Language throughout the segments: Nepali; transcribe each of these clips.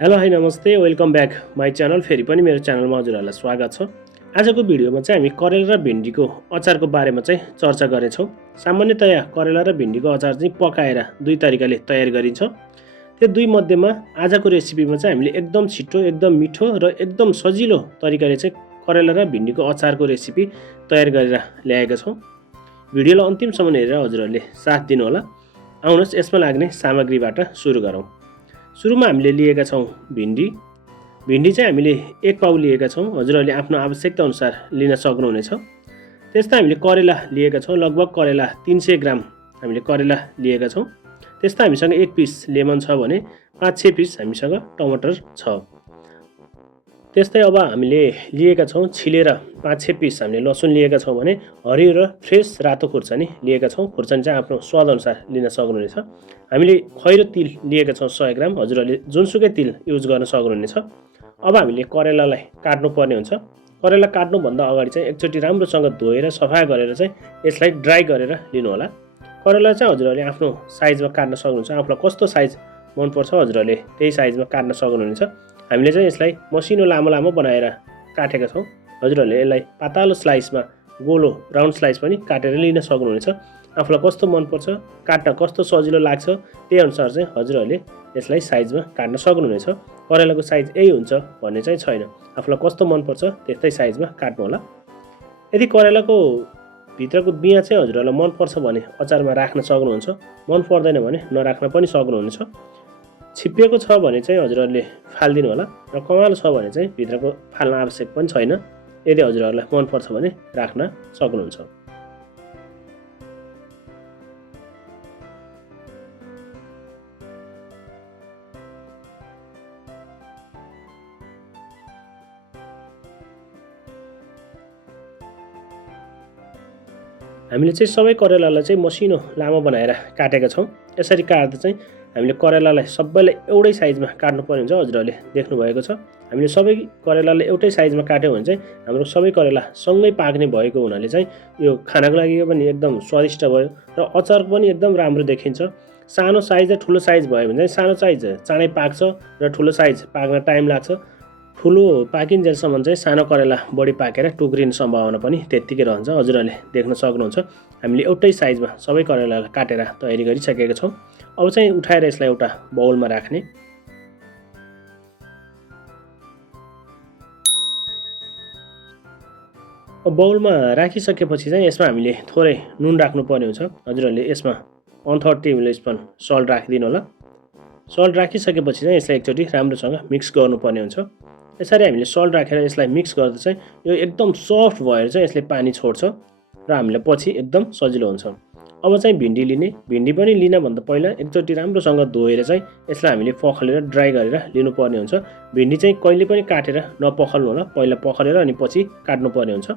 हेलो हाई नमस्ते वेलकम ब्याक माई च्यानल। फेरि पनि मेरो च्यानलमा हजुरहरूलाई स्वागत छ। आजको भिडियोमा चाहिँ हामी करेला र भिन्डीको अचारको बारेमा चाहिँ चर्चा गर्नेछौँ। सामान्यतया करेला र भिन्डीको अचार चाहिँ पकाएर दुई तरिकाले तयार गरिन्छ। त्यो दुई मध्येमा आजको रेसिपीमा चाहिँ हामीले एकदम छिटो, एकदम मिठो र एकदम सजिलो तरिकाले चाहिँ करेला र भिन्डीको अचारको रेसिपी तयार गरेर ल्याएका छौँ। भिडियोलाई अन्तिमसम्म हेरेर हजुरहरूले साथ दिनुहोला। आउनुहोस् यसमा लाग्ने सामग्रीबाट सुरु गरौँ। सुरुमा हामीले लिएका छौँ भिन्डी। भिन्डी चाहिँ हामीले 1 पाउ लिएका छौँ। हजुरहरूले आफ्नो आवश्यकता अनुसार लिन सक्नुहुनेछ। त्यस्तै हामीले करेला लिएका छौँ। लगभग करेला 300 ग्राम हामीले करेला लिएका छौँ। त्यस्तै हामीसँग 1 पिस लेमन छ भने 5-6 पिस हामीसँग टमाटर छ। त्यस्तै अब हामीले लिएका छौँ छिलेर 5-6 पिस हामीले लसुन लिएका छौँ भने हरियो र फ्रेस रातो खुर्सानी लिएका छौँ। खुर्सानी चाहिँ आफ्नो स्वाद अनुसार लिन सक्नुहुनेछ। हामीले खैरो तिल लिएका छौँ 100 ग्राम। हजुरहरूले जुनसुकै तिल युज गर्न सक्नुहुनेछ। अब हामीले करेलालाई काट्नुपर्ने हुन्छ। करेला काट्नुभन्दा अगाडि चाहिँ एकचोटि राम्रोसँग धोएर सफा गरेर चाहिँ यसलाई ड्राई गरेर लिनुहोला। करेला चाहिँ हजुरहरूले आफ्नो साइजमा काट्न सक्नुहुन्छ। आफूलाई कस्तो साइज मनपर्छ हजुरहरूले त्यही साइजमा काट्न सक्नुहुनेछ। हामीले चाहिँ यसलाई मसिनो लामो लामो बनाएर काटेका छौँ। हजुरहरूले यसलाई पातलो स्लाइसमा गोलो राउन्ड स्लाइस पनि काटेर लिन सक्नुहुनेछ। आफूलाई कस्तो मनपर्छ, काट्न कस्तो सजिलो लाग्छ त्यही अनुसार चाहिँ हजुरहरूले यसलाई साइजमा काट्न सक्नुहुनेछ। करेलाको साइज यही हुन्छ भन्ने चाहिँ छैन। आफूलाई कस्तो मनपर्छ त्यस्तै साइजमा काट्नुहोला। यदि करेलाको भित्रको बिया चाहिँ हजुरहरूलाई मनपर्छ भने अचारमा राख्न सक्नुहुन्छ। मन पर्दैन भने नराख्न पनि सक्नुहुनेछ। छिप्पिएको छ भने चाहिँ हजुरहरूले फालिदिनु होला र कमालो छ भने चाहिँ भित्रको फाल्न आवश्यक पनि छैन। यदि हजुरहरूलाई मनपर्छ भने राख्न सक्नुहुन्छ। हामीले चाहिँ सबै करेलालाई चाहिँ मसिनो लामो बनाएर काटेका छौँ। यसरी काट्दा चाहिँ हामीले करेलालाई सबैलाई एउटै साइजमा काट्नुपर्ने हुन्छ। हजुरहरूले देख्नुभएको छ। हामीले सबै करेलालाई एउटै साइजमा काट्यौँ भने चाहिँ हाम्रो सबै करेला सँगै पाक्ने भएको हुनाले चाहिँ यो खानको लागि पनि एकदम स्वादिष्ट भयो र अचार पनि एकदम राम्रो देखिन्छ। सानो साइज र ठुलो साइज भयो भने चाहिँ सानो साइज चाँडै पाक्छ र ठुलो साइज पाक्न टाइम लाग्छ। ठुलो पाकिन्जेलसम्म चाहिँ सानो करेला बढी पाकेर टुक्रिने सम्भावना पनि त्यत्तिकै रहन्छ। हजुरहरूले देख्न सक्नुहुन्छ। हामीले एउटै साइजमा सबै करेलालाई काटेर तयारी गरिसकेका छौँ। अब चाहिँ उठाएर यसलाई एउटा बाउलमा राख्ने। अब बाउलमा राखिसकेपछि चाहिँ यसमा हामीले थोरै नुन राख्नुपर्ने हुन्छ। हजुरहरूले यसमा 1/3 टेबल स्पुन सल्ट राखिदिनु होला। सल्ट राखिसकेपछि चाहिँ यसलाई एकचोटि राम्रोसँग मिक्स गर्नुपर्ने हुन्छ। यसरी हामीले सल्ट राखेर यसलाई मिक्स गर्दा चाहिँ यो एकदम सफ्ट भएर चाहिँ यसले पानी छोड्छ र हामीलाई पछि एकदम सजिलो हुन्छ। अब चाहिँ भिन्डी लिने। भिन्डी पनि लिन भन्दा पहिला एकचोटि राम्रोसँग धोएर चाहिँ यसलाई हामीले पखालेर ड्राई गरेर लिनुपर्ने हुन्छ। भिन्डी चाहिँ कहिले पनि काटेर नपखाल्नु होला। पहिला पखालेर अनि पछि काट्नुपर्ने हुन्छ।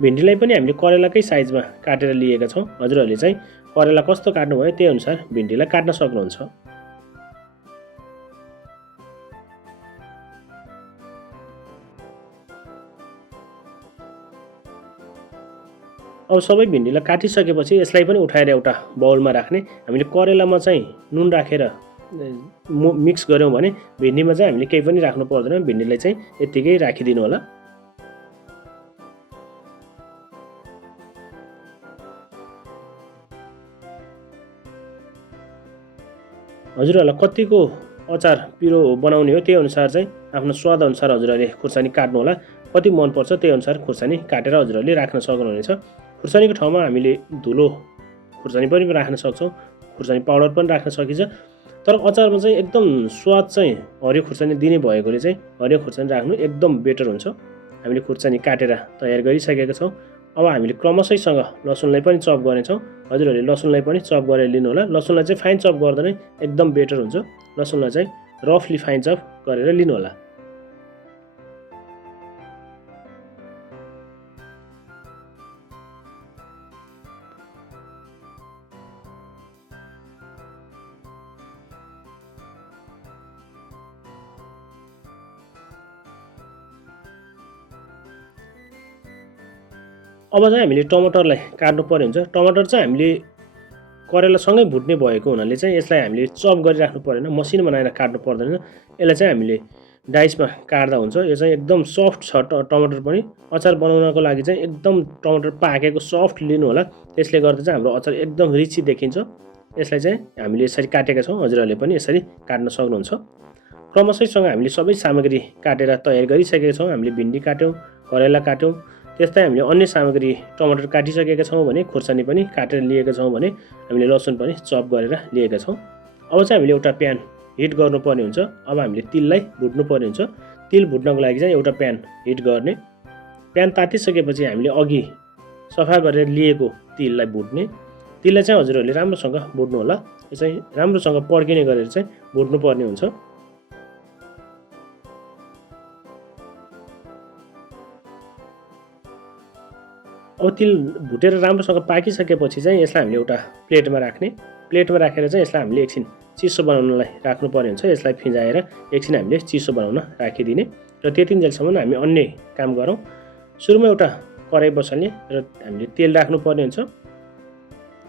भिन्डीलाई पनि हामीले करेलाकै साइजमा काटेर लिएका छौँ। हजुरहरूले चाहिँ करेला कस्तो काट्नुभयो त्यही अनुसार भिन्डीलाई काट्न सक्नुहुन्छ। अब सबै भिन्डीलाई काटिसकेपछि यसलाई पनि उठाएर एउटा बाउलमा राख्ने। हामीले करेलामा चाहिँ नुन राखेर मिक्स गऱ्यौँ भने भिन्डीमा चाहिँ हामीले केही पनि राख्नु पर्दैन। भिन्डीलाई चाहिँ यत्तिकै राखिदिनु होला। हजुरहरूलाई कतिको अचार पिरो बनाउने हो त्यही अनुसार चाहिँ आफ्नो स्वाद अनुसार हजुरहरूले खुर्सानी काट्नु होला। कति मनपर्छ त्यही अनुसार खुर्सानी काटेर हजुरहरूले राख्न सक्नुहुनेछ। खुर्सानीको ठाउँमा हामीले धुलो खुर्सानी पनि राख्न सक्छौँ। खुर्सानी पाउडर पनि राख्न सकिन्छ। तर अचारमा चाहिँ एकदम स्वाद चाहिँ हरियो खुर्सानी दिने भएकोले चाहिँ हरियो खुर्सानी राख्नु एकदम बेटर हुन्छ। हामीले खुर्सानी काटेर तयार गरिसकेका छौँ। अब हामीले क्रमशैसँग लसुनलाई पनि चप गर्नेछौँ। हजुरहरूले लसुनलाई पनि चप गरेर लिनु होला। लसुनलाई चाहिँ फाइन चप गर्दा नै एकदम बेटर हुन्छ। लसुनलाई चाहिँ रफली फाइन चप गरेर लिनु होला। अब चाहिँ हामीले टमाटरलाई काट्नुपर्ने हुन्छ। टमाटर चाहिँ हामीले करेलासँगै भुट्ने भएको हुनाले चाहिँ यसलाई हामीले चप गरिराख्नु परेन, मसिनो बनाएर काट्नु पर्दैन। यसलाई चाहिँ हामीले डाइसमा काट्दा हुन्छ। यो चाहिँ एकदम सफ्ट छ टमाटर पनि। अचार बनाउनको लागि चाहिँ एकदम टमाटर पाकेको सफ्ट लिनु होला। त्यसले गर्दा चाहिँ हाम्रो अचार एकदम रिची देखिन्छ। यसलाई चाहिँ हामीले यसरी काटेका छौँ, हजुरहरूले पनि यसरी काट्न सक्नुहुन्छ। क्रमशःसँग हामीले सबै सामग्री काटेर तयार गरिसकेका छौँ। हामीले भिन्डी काट्यौँ, करेला काट्यौँ, त्यस्तै हामीले अन्य सामग्री टमाटर काटिसकेका छौँ भने, खुर्सानी पनि काटेर लिएका छौँ भने, हामीले लसुन पनि चप गरेर लिएका छौँ। अब चाहिँ हामीले एउटा प्यान हिट गर्नुपर्ने हुन्छ। अब हामीले तिललाई भुट्नुपर्ने हुन्छ। तिल भुट्नको लागि चाहिँ एउटा प्यान हिट गर्ने। प्यान तातिसकेपछि हामीले अघि सफा गरेर लिएको तिललाई भुट्ने। तिललाई चाहिँ हजुरहरूले राम्रोसँग भुट्नु होला। यो चाहिँ राम्रोसँग पड्किने गरेर चाहिँ भुट्नुपर्ने हुन्छ। अब तिल भुटेर राम्रोसँग पाकिसकेपछि चाहिँ यसलाई हामीले एउटा प्लेटमा राख्ने। प्लेटमा राखेर चाहिँ यसलाई हामीले एकछिन चिसो बनाउनलाई राख्नुपर्ने हुन्छ। यसलाई फिजाएर एकछिन हामीले चिसो बनाउन राखिदिने र त्यतिन्जेलसम्म हामी अन्य काम गरौँ। सुरुमा एउटा कराई बसाल्ने र हामीले तेल राख्नुपर्ने हुन्छ।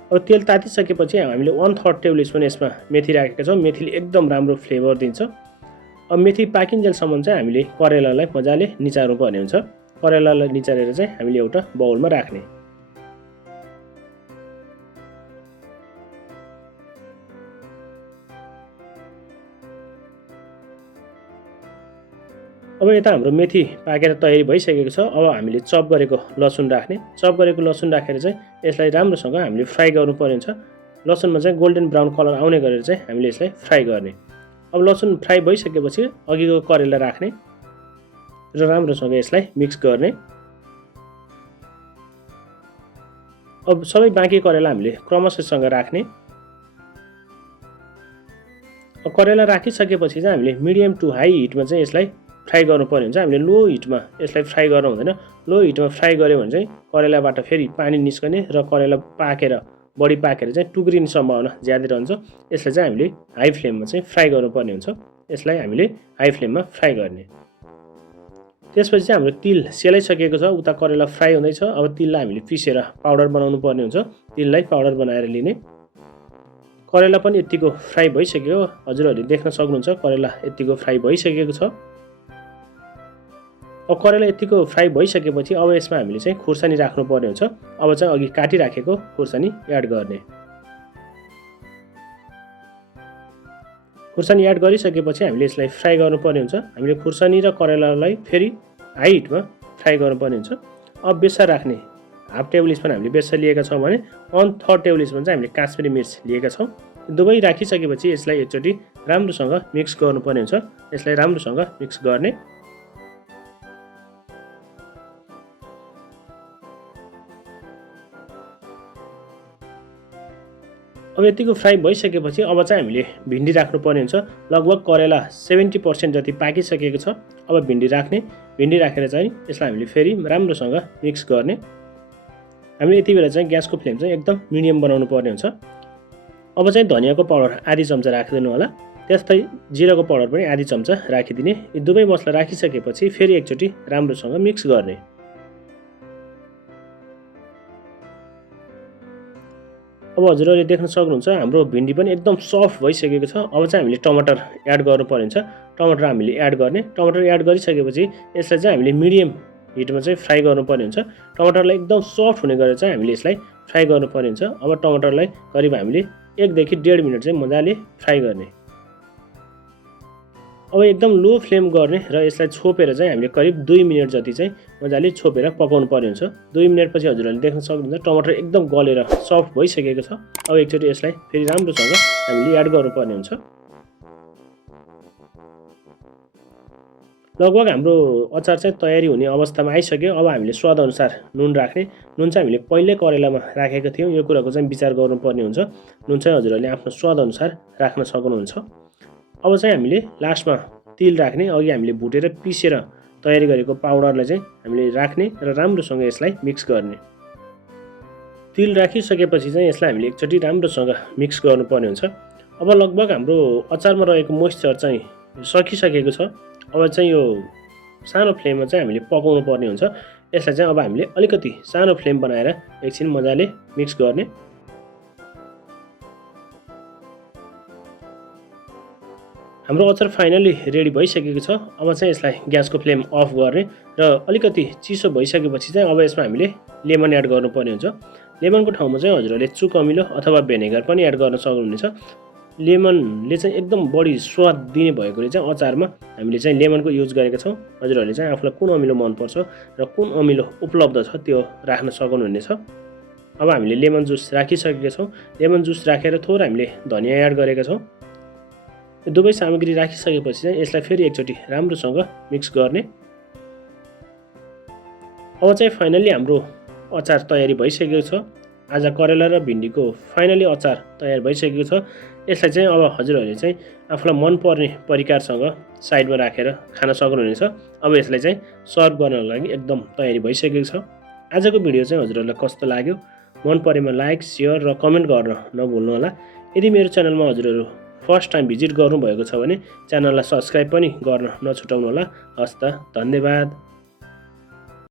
अब तेल तातिसकेपछि हामीले 1/3 टेबल स्पुन यसमा मेथी राखेका छौँ। मेथीले एकदम राम्रो फ्लेभर दिन्छ। अब मेथी पाकिन्जेलसम्म चाहिँ हामीले करेलालाई मजाले निचार्नु पर्ने हुन्छ। करेलालाई निचारेर चाहिँ हामीले एउटा बाउलमा राख्ने। अब यता हाम्रो मेथी पाकेर तयारी भइसकेको छ। अब हामीले चप गरेको लसुन राख्ने। चप गरेको लसुन राखेर चाहिँ यसलाई राम्रोसँग हामीले फ्राई गर्नुपर्ने हुन्छ। लसुनमा चाहिँ गोल्डन ब्राउन कलर आउने गरेर चाहिँ हामीले यसलाई फ्राई गर्ने। अब लसुन फ्राई भइसकेपछि अघिको करेला राख्ने र राम्रोसँग यसलाई मिक्स गर्ने। अब सबै बाँकी करेला हामीले क्रमशःसँग राख्ने। अब करेला राखिसकेपछि चाहिँ हामीले मिडियम टु हाई हिटमा चाहिँ यसलाई फ्राई गर्नुपर्ने हुन्छ। हामीले लो हिटमा यसलाई फ्राई गर्नु हुँदैन। लो हिटमा फ्राई गऱ्यो भने चाहिँ करेलाबाट फेरि पानी निस्कने र करेला पाकेर बढी पाकेर चाहिँ टुक्रिने सम्भावना ज्यादै रहन्छ। यसलाई चाहिँ हामीले हाई फ्लेममा चाहिँ फ्राई गर्नुपर्ने हुन्छ। यसलाई हामीले हाई फ्लेममा फ्राई गर्ने। त्यसपछि चाहिँ हाम्रो तिल सेलाइसकेको छ, उता करेला फ्राई हुँदैछ। अब तिललाई हामीले पिसेर पाउडर बनाउनु पर्ने हुन्छ। तिललाई पाउडर बनाएर लिने। करेला पनि यतिको फ्राई भइसक्यो, हजुरहरूले देख्न सक्नुहुन्छ करेला यतिको फ्राई भइसकेको छ। अब करेला यतिको फ्राई भइसकेपछि अब यसमा हामीले चाहिँ खुर्सानी राख्नुपर्ने हुन्छ। अब चाहिँ अघि काटिराखेको खुर्सानी एड गर्ने। खुर्सानी एड गरिसकेपछि हामीले यसलाई फ्राई गर्नुपर्ने हुन्छ। हामीले खुर्सानी र करेलालाई फेरि हाई हिटमा फ्राई गर्नुपर्ने हुन्छ। अब बेसार राख्ने। हाफ टेबल स्पुन हामीले बेसार लिएका छौँ भने 1/3 टेबल स्पुन चाहिँ हामीले काश्मिरी मिर्च लिएका छौँ। दुवै राखिसकेपछि यसलाई एकचोटि राम्रोसँग मिक्स गर्नुपर्ने हुन्छ। यसलाई राम्रोसँग मिक्स गर्ने। अब यतिको फ्राई भइसकेपछि अब चाहिँ हामीले भिन्डी राख्नुपर्ने हुन्छ। लगभग करेला 70% जति पाकिसकेको छ। अब भिन्डी राख्ने। भिन्डी राखेर चाहिँ यसलाई हामीले फेरि राम्रोसँग मिक्स गर्ने। हामीले यति बेला चाहिँ ग्यासको फ्लेम चाहिँ एकदम मिडियम बनाउनु पर्ने हुन्छ। अब चाहिँ धनियाको पाउडर आधी चम्चा राखिदिनु होला। त्यस्तै जिराको पाउडर पनि आधी चम्चा राखिदिने। यी दुवै मसला राखिसकेपछि फेरि एकचोटि राम्रोसँग मिक्स गर्ने। अब हजुरहरूले देख्न सक्नुहुन्छ हाम्रो भिन्डी पनि एकदम सफ्ट भइसकेको छ। अब चाहिँ हामीले टमाटर एड गर्नुपर्ने हुन्छ। टमाटर हामीले एड गर्ने। टमाटर एड गरिसकेपछि यसलाई चाहिँ हामीले मिडियम हिटमा चाहिँ फ्राई गर्नुपर्ने हुन्छ। टमाटरलाई एकदम सफ्ट हुने गरेर चाहिँ हामीले यसलाई फ्राई गर्नुपर्ने हुन्छ। अब टमाटरलाई करिब हामीले 1 देखि 1.5 मिनट चाहिँ मजाले फ्राई गर्ने। अब एकदम लो फ्लेम गर्ने र यसलाई छोपेर चाहिँ हामीले करिब 2 मिनट जति चाहिँ मजाले छोपेर पकाउनु पर्ने हुन्छ। 2 मिनटपछि हजुरहरूले देख्न सक्नुहुन्छ टमाटर एकदम गलेर सफ्ट भइसकेको छ। अब एकचोटि यसलाई फेरि राम्रोसँग हामीले एड गर्नुपर्ने हुन्छ। लगभग हाम्रो अचार चाहिँ तयारी हुने अवस्थामा आइसक्यो। अब हामीले स्वादअनुसार नुन राख्ने। नुन चाहिँ हामीले पहिल्यै करेलामा राखेको थियौँ। यो कुराको चाहिँ विचार गर्नुपर्ने हुन्छ। नुन चाहिँ हजुरहरूले आफ्नो स्वादअनुसार राख्न सक्नुहुन्छ। अब चाहिँ हामीले लास्टमा तिल राख्ने। अघि हामीले भुटेर पिसेर तयारी गरेको पाउडरलाई चाहिँ हामीले राख्ने र राम्रोसँग यसलाई मिक्स गर्ने। तिल राखिसकेपछि चाहिँ यसलाई हामीले एकचोटि राम्रोसँग मिक्स गर्नुपर्ने हुन्छ। अब लगभग हाम्रो अचारमा रहेको मोइस्चर चाहिँ सकिसकेको छ। अब चाहिँ यो सानो फ्लेममा चाहिँ हामीले पकाउनु पर्ने हुन्छ। यसलाई चाहिँ अब हामीले अलिकति सानो फ्लेम बनाएर एकछिन मजाले मिक्स गर्ने। हाम्रो अचार फाइनली रेडी भइसकेको छ। अब चाहिँ यसलाई ग्यासको फ्लेम अफ गर्ने र अलिकति चिसो भइसकेपछि चाहिँ अब यसमा हामीले लेमन एड गर्नुपर्ने हुन्छ। लेमनको ठाउँमा चाहिँ हजुरहरूले चुक अमिलो अथवा भेनेगर पनि एड गर्न सक्नुहुनेछ। लेमनले चाहिँ एकदम बढी स्वाद दिने भएकोले चाहिँ अचारमा हामीले चाहिँ लेमनको युज गरेका छौँ। हजुरहरूले चाहिँ आफूलाई कुन अमिलो मनपर्छ र कुन अमिलो उपलब्ध छ त्यो राख्न सक्नुहुनेछ। अब हामीले लेमन जुस राखिसकेका छौँ। लेमन जुस राखेर थोरै हामीले धनियाँ एड गरेका छौँ। यो दुवै सामग्री राखिसकेपछि चाहिँ यसलाई फेरि एकचोटि राम्रोसँग मिक्स गर्ने। अब चाहिँ फाइनल्ली हाम्रो अचार तयारी भइसकेको छ। आज करेला र भिन्डीको फाइनली अचार तयार भइसकेको छ। यसलाई चाहिँ अब हजुरहरूले चाहिँ आफूलाई मनपर्ने परिकारसँग साइडमा राखेर खान सक्नुहुनेछ। अब यसलाई चाहिँ सर्भ गर्नको लागि एकदम तयारी भइसकेको छ। आजको भिडियो चाहिँ हजुरहरूलाई कस्तो लाग्यो मन परेमा लाइक, सेयर र कमेन्ट गर्न नभुल्नुहोला। यदि मेरो च्यानलमा हजुरहरू फर्स्ट टाइम भिजिट गर्नुभएको छ भने च्यानललाई सब्सक्राइब पनि गर्न नछुटाउनुहोला। हस् त, धन्यवाद।